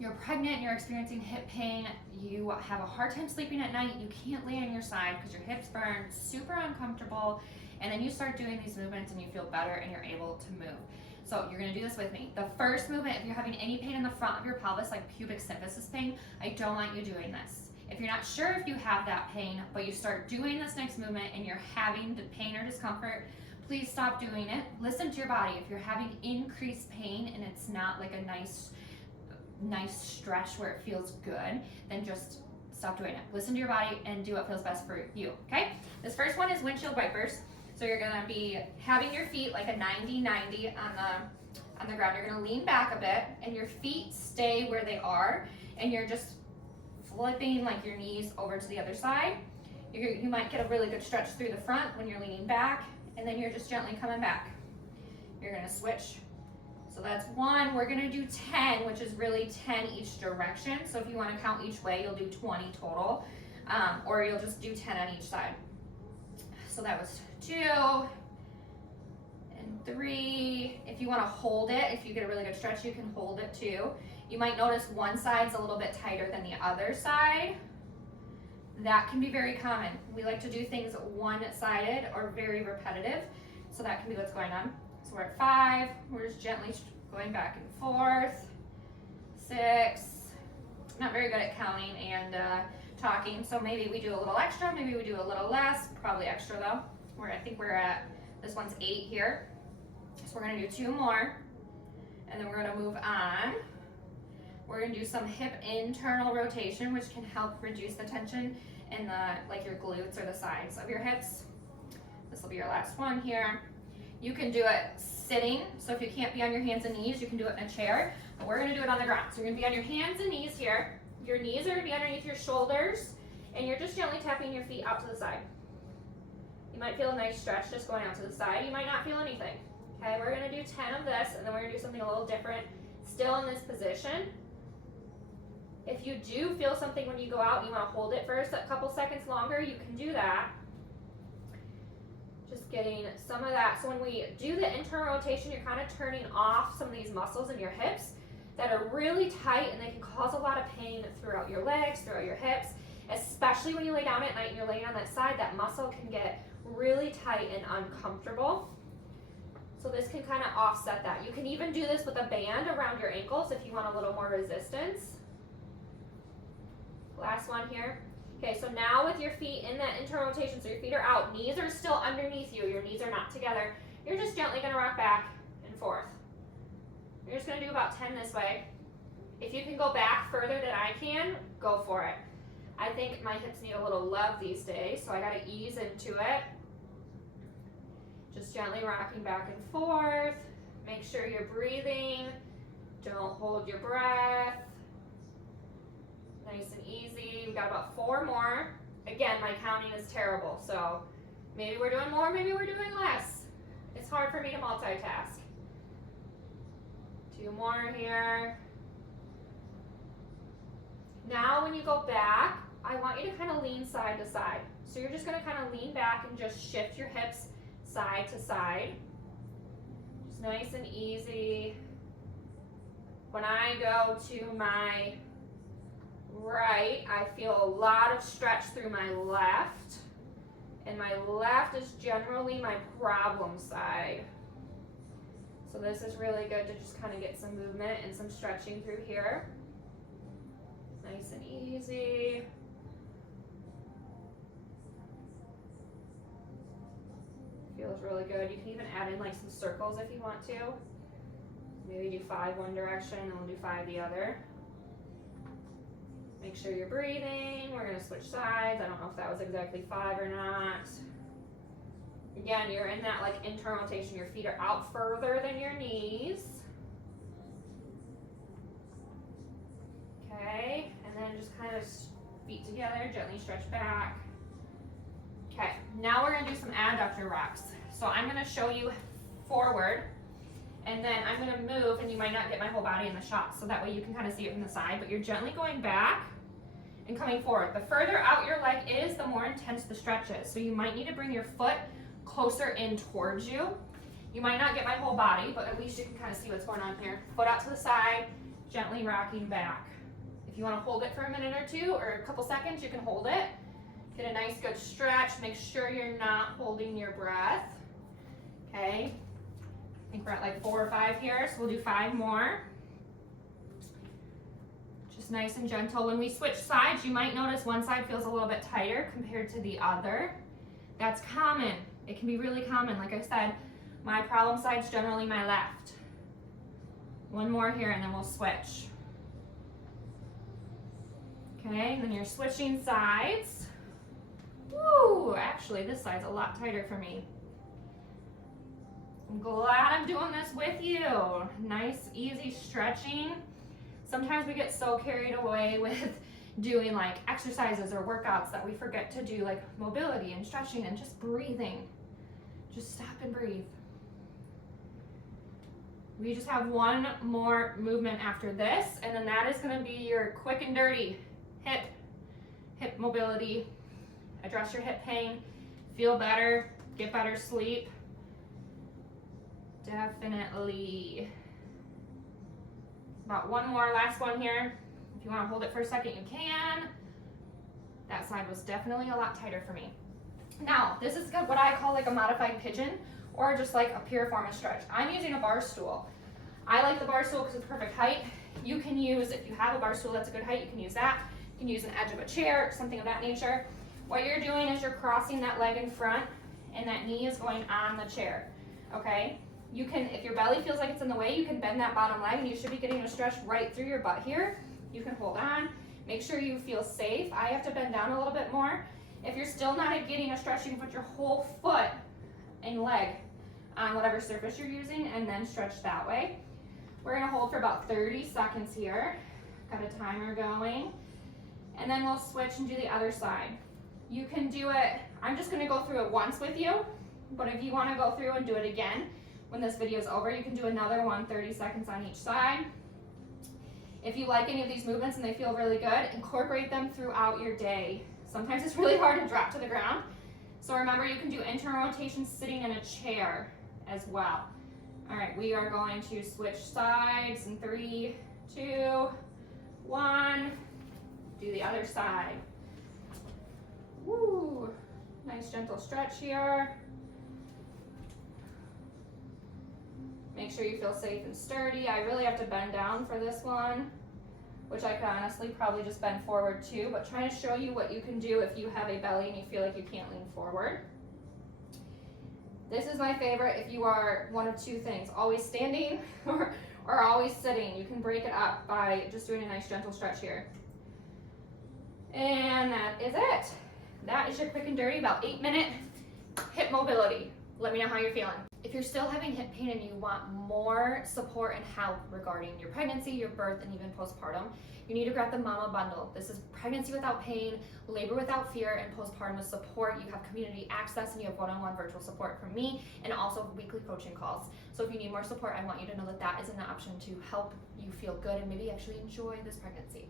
you're pregnant and you're experiencing hip pain, you have a hard time sleeping at night, you can't lay on your side because your hips burn, super uncomfortable, and then you start doing these movements and you feel better and you're able to move. So you're gonna do this with me. The first movement, if you're having any pain in the front of your pelvis, like pubic symphysis pain, I don't want you doing this. If you're not sure if you have that pain, but you start doing this next movement and you're having the pain or discomfort, please stop doing it. Listen to your body. If you're having increased pain and it's not like a nice stretch where it feels good, then just stop doing it. Listen to your body and do what feels best for you, okay? This first one is windshield wipers. So you're gonna be having your feet like a 90-90 on the ground. You're gonna lean back a bit and your feet stay where they are, and you're just flipping like your knees over to the other side. You might get a really good stretch through the front when you're leaning back, and then you're just gently coming back. You're gonna switch. So that's one. We're gonna do 10, which is really 10 each direction. So if you wanna count each way, you'll do 20 total, or you'll just do 10 on each side. So that was 2 and 3. If you wanna hold it, if you get a really good stretch, you can hold it too. You might notice one side's a little bit tighter than the other side. That can be very common. We like to do things one-sided or very repetitive, so that can be what's going on. So we're at 5, we're just gently going back and forth. 6, not very good at counting and talking, so maybe we do a little extra, maybe we do a little less, probably extra though. I think we're at, this one's 8 here. So we're gonna do 2 more, and then we're gonna move on. We're gonna do some hip internal rotation, which can help reduce the tension in like your glutes or the sides of your hips. This will be your last one here. You can do it sitting, so if you can't be on your hands and knees, you can do it in a chair, but we're gonna do it on the ground. So you're gonna be on your hands and knees here. Your knees are gonna be underneath your shoulders, and you're just gently tapping your feet out to the side. You might feel a nice stretch just going out to the side. You might not feel anything. Okay, we're gonna do 10 of this, and then we're gonna do something a little different, still in this position. If you do feel something when you go out and you wanna hold it for a couple seconds longer, you can do that. Just getting some of that. So when we do the internal rotation, you're kind of turning off some of these muscles in your hips that are really tight, and they can cause a lot of pain throughout your legs, throughout your hips, especially when you lay down at night and you're laying on that side. That muscle can get really tight and uncomfortable. So this can kind of offset that. You can even do this with a band around your ankles if you want a little more resistance. Last one here. Okay, so now with your feet in that internal rotation, so your feet are out, knees are still underneath you, your knees are not together, you're just gently gonna rock back and forth. You're just gonna do about 10 this way. If you can go back further than I can, go for it. I think my hips need a little love these days, so I gotta ease into it. Just gently rocking back and forth. Make sure you're breathing. Don't hold your breath. Nice and easy. We've got about 4 more. Again, my counting is terrible, so maybe we're doing more, maybe we're doing less. It's hard for me to multitask. 2 more here. Now when you go back, I want you to kind of lean side to side. So you're just gonna kind of lean back and just shift your hips side to side. Just nice and easy. When I go to my right, I feel a lot of stretch through my left, and my left is generally my problem side. So this is really good to just kind of get some movement and some stretching through here. Nice and easy. Feels really good. You can even add in like some circles if you want to. Maybe do 5 one direction and we'll do 5 the other. Make sure you're breathing. We're gonna switch sides. I don't know if that was exactly 5 or not. Again, you're in that like internal rotation. Your feet are out further than your knees. Okay, and then just kind of feet together, gently stretch back. Okay, now we're gonna do some adductor rocks. So I'm gonna show you forward, and then I'm gonna move, and you might not get my whole body in the shot, so that way you can kind of see it from the side, but you're gently going back and coming forward. The further out your leg is, the more intense the stretch is. So you might need to bring your foot closer in towards you. You might not get my whole body, but at least you can kind of see what's going on here. Foot out to the side, gently rocking back. If you want to hold it for a minute or two or a couple seconds, you can hold it. Get a nice good stretch. Make sure you're not holding your breath. Okay, I think we're at like 4 or 5 here, so we'll do 5 more. Just nice and gentle. When we switch sides, you might notice one side feels a little bit tighter compared to the other. That's common. It can be really common. Like I said, my problem side's generally my left. One more here and then we'll switch. Okay, and then you're switching sides. Woo, actually this side's a lot tighter for me. I'm glad I'm doing this with you. Nice, easy stretching. Sometimes we get so carried away with doing like exercises or workouts that we forget to do like mobility and stretching and just breathing. Just stop and breathe. We just have one more movement after this, and then that is going to be your quick and dirty hip mobility. Address your hip pain, feel better, get better sleep. Definitely. About one more, last one here. If you want to hold it for a second, you can. That side was definitely a lot tighter for me. Now, this is what I call like a modified pigeon, or just like a pure form of stretch. I'm using a bar stool. I like the bar stool because it's perfect height. You can use, if you have a bar stool that's a good height, you can use that. You can use an edge of a chair, something of that nature. What you're doing is you're crossing that leg in front, and that knee is going on the chair, okay? You can, if your belly feels like it's in the way, you can bend that bottom leg, and you should be getting a stretch right through your butt here. You can hold on. Make sure you feel safe. I have to bend down a little bit more. If you're still not getting a stretch, you can put your whole foot and leg on whatever surface you're using and then stretch that way. We're gonna hold for about 30 seconds here. Got a timer going. And then we'll switch and do the other side. You can do it, I'm just gonna go through it once with you, but if you wanna go through and do it again, when this video is over, you can do another one, 30 seconds on each side. If you like any of these movements and they feel really good, incorporate them throughout your day. Sometimes it's really hard to drop to the ground. So remember, you can do internal rotations sitting in a chair as well. All right, we are going to switch sides in 3, 2, 1. Do the other side. Woo, nice gentle stretch here. Make sure you feel safe and sturdy. I really have to bend down for this one, which I could honestly probably just bend forward too, but trying to show you what you can do if you have a belly and you feel like you can't lean forward. This is my favorite if you are one of two things, always standing or always sitting. You can break it up by just doing a nice gentle stretch here. And that is it. That is your quick and dirty, about 8-minute hip mobility. Let me know how you're feeling. If you're still having hip pain and you want more support and help regarding your pregnancy, your birth, and even postpartum, you need to grab the Mama Bundle. This is pregnancy without pain, labor without fear, and postpartum with support. You have community access and you have one-on-one virtual support from me, and also weekly coaching calls. So if you need more support, I want you to know that that is an option to help you feel good and maybe actually enjoy this pregnancy.